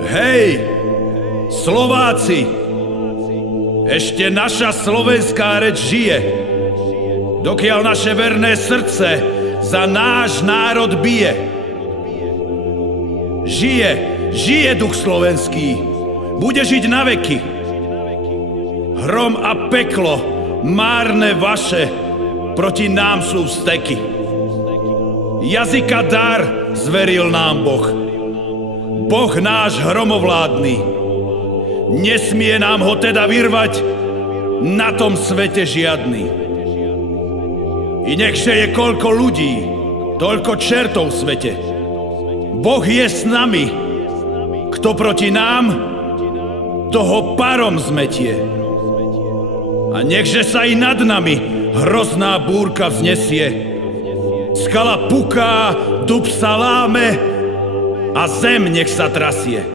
Hej, Slováci, ešte naša slovenská reč žije, dokiaľ naše verné srdce za náš národ bije. Žije duch slovenský, bude žiť na veky. Hrom a peklo, márne vaše, proti nám sú vzteky. Jazyka dar zveril nám Boh. Boh náš hromovládny. Nesmie nám ho teda vyrvať na tom svete žiadny. I nechže je koľko ľudí, toľko čertov v svete. Boh je s nami. Kto proti nám, toho parom zmetie. A nechže sa i nad nami hrozná búrka vznesie. Skala puká, dub sa láme a zem nech sa trasie.